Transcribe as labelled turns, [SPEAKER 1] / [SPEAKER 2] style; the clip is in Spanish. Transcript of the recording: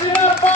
[SPEAKER 1] ¡Gracias!